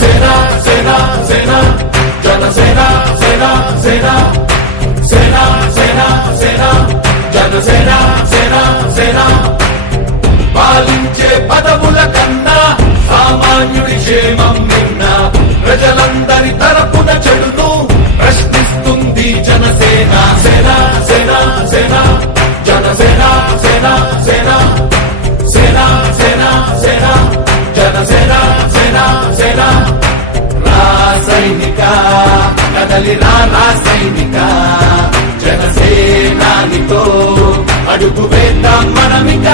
సేనా సేనా సేనా జనసేన సేనా సేనా సేనా సేనా సేనా జనసేన సేనా సేనా పాలించే పదవుల కన్నా సామాన్యుడి క్షేమం నిన్న ప్రజలందరి తరపున చెడును ప్రశ్నిస్తుంది జనసేన సేనా సేనా సేనా జనసేన సేనా సేనా సేనా సేనా సేనా జనసేన సేనా సేనా రాసైనిక కదలి రాసైనిక జనసేనానితో అడుగు వేద్దాం మనమిక